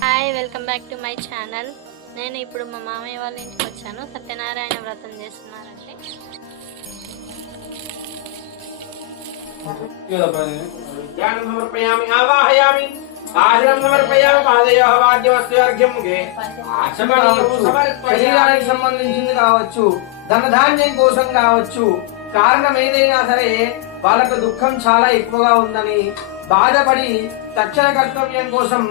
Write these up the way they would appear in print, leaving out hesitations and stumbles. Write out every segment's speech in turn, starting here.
Hi, welcome back to my channel. నేను ఇప్పుడు మా మామయ్య వాళ్ళ ఇంటికి వచ్చాను. సత్యనారాయణ వ్రతం చేస్తున్నారంటే ధ్యానం సమర్పయామి ఆవాహయామి ఆచరణం సమర్పయామి పాదయోః వాద్యమస్తు అర్ఘ్యం ముఖే ఆచమనీయం సమర్పయామి. శరీరానికి సంబంధించింది కావచ్చు, ధనధాన్యం కోసం కావచ్చు, కారణం ఏదైనా సరే వాళ్ళకు దుఃఖం చాలా ఎక్కువగా ఉందని బాధపడి తక్షణ కర్తవ్యం కోసం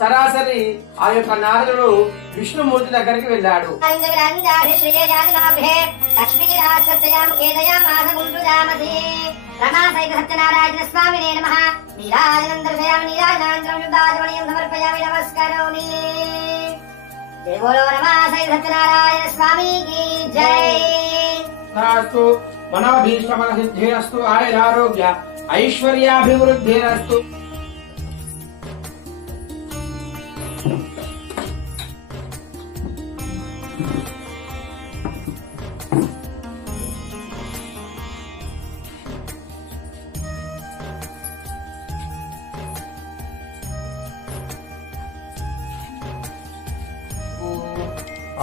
సరాసరి ఆ యొక్క నారదుడు విష్ణుమూర్తి దగ్గరికి వెళ్ళాడు. సత్యనారాయణ స్వామినే నమః. నీరాజనం దర్శయామి, నీరాజనానంతరం శుద్ధాచమనీయం సమర్పయామి, నమస్కరోమి. జై బోలో రమా సై సత్యనారాయణ స్వామికి జై. తథాస్తు. మనోభీష్టఫల సిద్ధిరస్తు. ఆయురారోగ్య ఐశ్వర్యాభివృద్ధిరస్తు.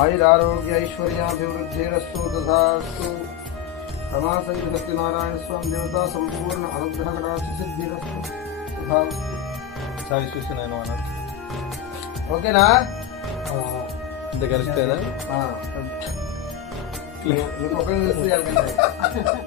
ఆయురారోగ్య ఐశ్వర్యాభివృద్ధిరస్తు. తథాస్తు. రమాసైత సత్యనారాయణ స్వామి దేవత సంపూర్ణ అనుగ్రహ కటాక్ష సిద్ధిరస్తు. తథాస్తు. సారి చూసి నేను అన్నాడు ఓకేనా? ఇంత కలిసిపోయేదా మీకు ఒకరిని చూస్తే